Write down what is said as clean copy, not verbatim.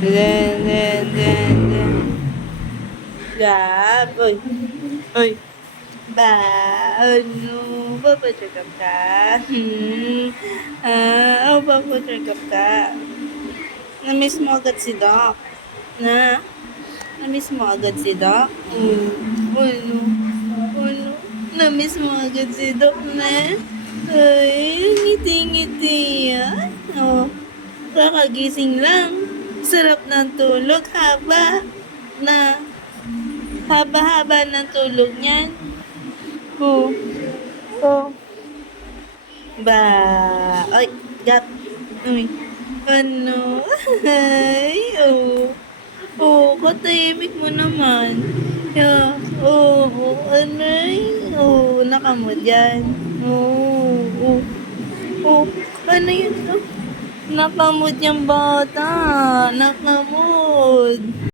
Den, den, den, den. Gab, uy. Uy. Ba, ano? Papacheck-up ka? Papacheck-up ka? Na-miss mo agad si Doc. Na? Na-miss mo agad si Doc? Ano? Ano? Na-miss mo agad si Doc na? Ay, ngiti-ngiti yan. Oh, kakagising lang. Sarap ng tulog, na haba-haba ng tulog niyan. Oh, oh. Ba, ay, gat. Uy, ano? Ay, oh. Oh, katahimik mo naman. Yeah, nakamod yan. Ano yun? Nakamod yung bata. Nakamod.